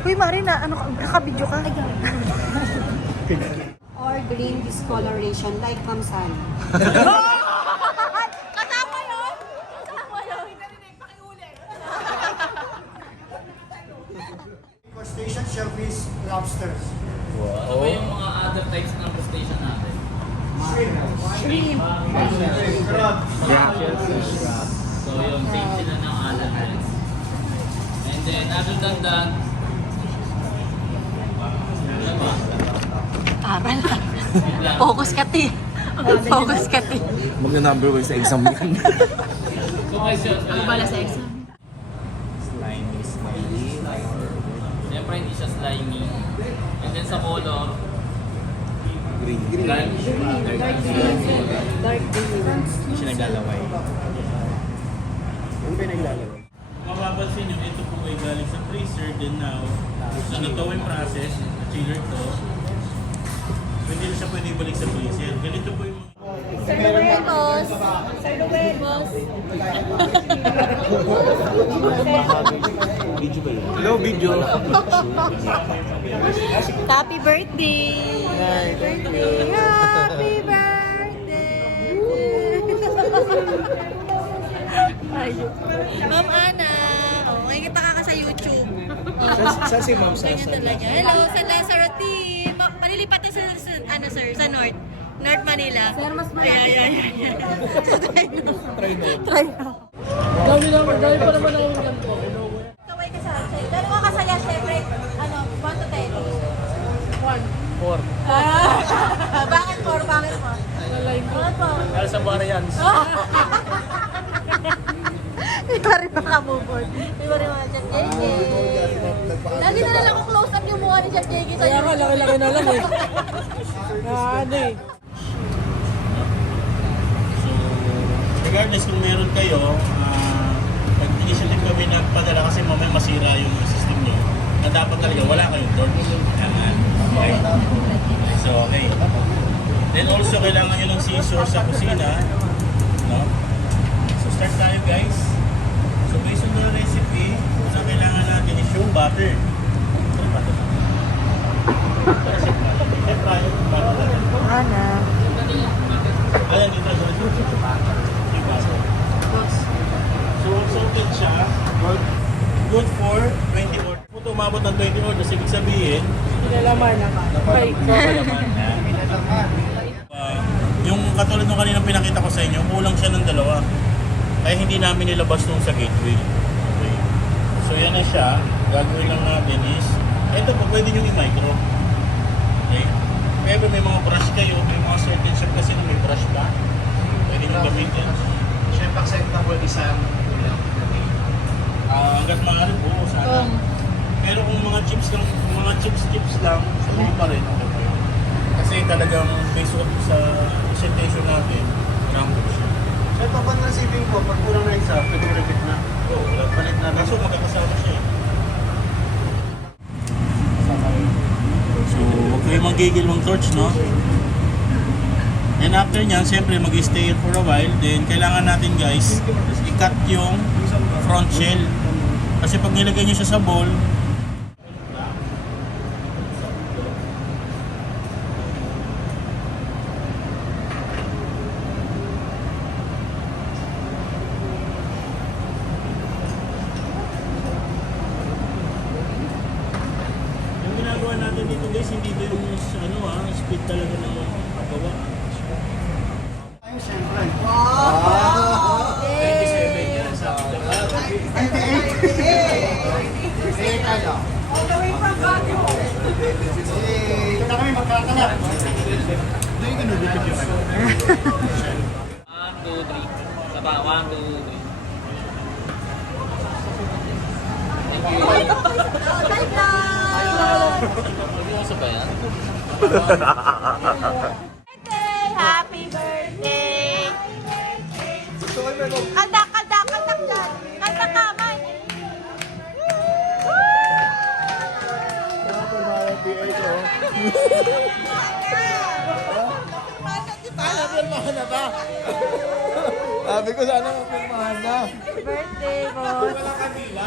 Uy, Mari, na ano, nakabidyo ka? Or green discoloration like Kamsan. Kasama yun! Kasama yun! Station shellfish lobsters. Ano ba yung mga other types ng crustacean natin? Shrimp. Crab. So yung same sila ng alamans. And then other than that, ano ba? Aral. Focus ka, ti. Focus ka, ti. Magna-number 1 sa exam yan. So question, Ang bala sa exam. Slimy, smiley, siyempre hindi siya slimy. And then sa color, green. dark. Dark green. Hindi siya naglalaway. Ano ba yung naglalaway? Mapapansin nyo, ito po ay galing sa freezer, then now, sa natawin process, chiller to, hindi na siya pwede ibalik sa freezer. Ganito po yung Sir Nuevos. Sir Nuevos. Video ba yun? Hello, video! Happy birthday! Happy birthday! Happy birthday! Ma'am Ana! Oh, makikita ka sa YouTube. Saan si Ma'am Sasa? Ganyan talaga. Hello, sa Lazaro team. Palilipat na ano sir, sa North. North Manila. Sir, mas malapit. Yeah. Try no. Dami pa naman ako ganito. Kaway ka sa sa'yo. Dalawa ka sa last favorite. Ano, 1 to 10? 4. Bakit 4? Bakit 4? Lalay ko. Bakit 4? Dahil sa Marians. Di ba rin makamubon? Di ba rin mga Chef JJ? Lagi na lang ako close up yung mukha ni Chef JJ Kaya sa'yo. ka, laki-laki na lang eh. Na ano eh. So, regardless kung meron kayo, pag-initiative kami nagpadala kasi mamaya masira yung system nyo, na dapat talaga wala kayong torch. Yan. Okay? So, okay. Then also, kailangan nyo ng scissors sa kusina. No? So, start tayo guys. So, based on the recipe, ang kailangan natin is yung butter. Ito yung butter. Ana. Ayan, dito yung butter. So, salted siya. Good for 20 hours. Kung umabot ng 20 hours, ibig sabihin, Pinalaman na. Bye. Yung katulad nung kanina pinakita ko sa inyo, kulang siya ng 2. Kaya hindi namin nilabas nung sa gateway. Okay. So yan na siya. Gagawin lang natin is, ito po pwede nyo i-micro. Okay. Kaya may mga brush kayo, may mga certain shop kasi na may brush pa. Pwede nyo gamitin. Chef acceptable isang Hanggat maaari po, sana. Pero kung mga chips lang, sumama pa rin. Okay pa yun. Kasi talagang based on sa presentation natin, rambo siya. Chef, upon receiving po, pag kulang na isa, pwede repeat na. Oo, wala Balik na. Kaso magkakasama siya eh. So, huwag kayo magigil mong torch, no? Then after nyan, siyempre mag-stay for a while. Then kailangan natin guys, i-cut yung front shell. Kasi pag nilagay nyo siya sa bowl, yung ginagawa natin dito guys, hindi ito yung speed talaga ng paggawa. Ay, siyempre. 27 yan sa 28 tayo. All the way from Baguio. Ito na kami magkakalap. Ito yung ganun dito yung 1, 2, 3. Saba, 1, 2, 3. Thank you. Mag-iwasa ba yan? Happy birthday! Kanta dyan! Kanta ka, man! Pirmahan na ba? Sabi ko sana mapirmahan na. Birthday, boss! Walang kanila.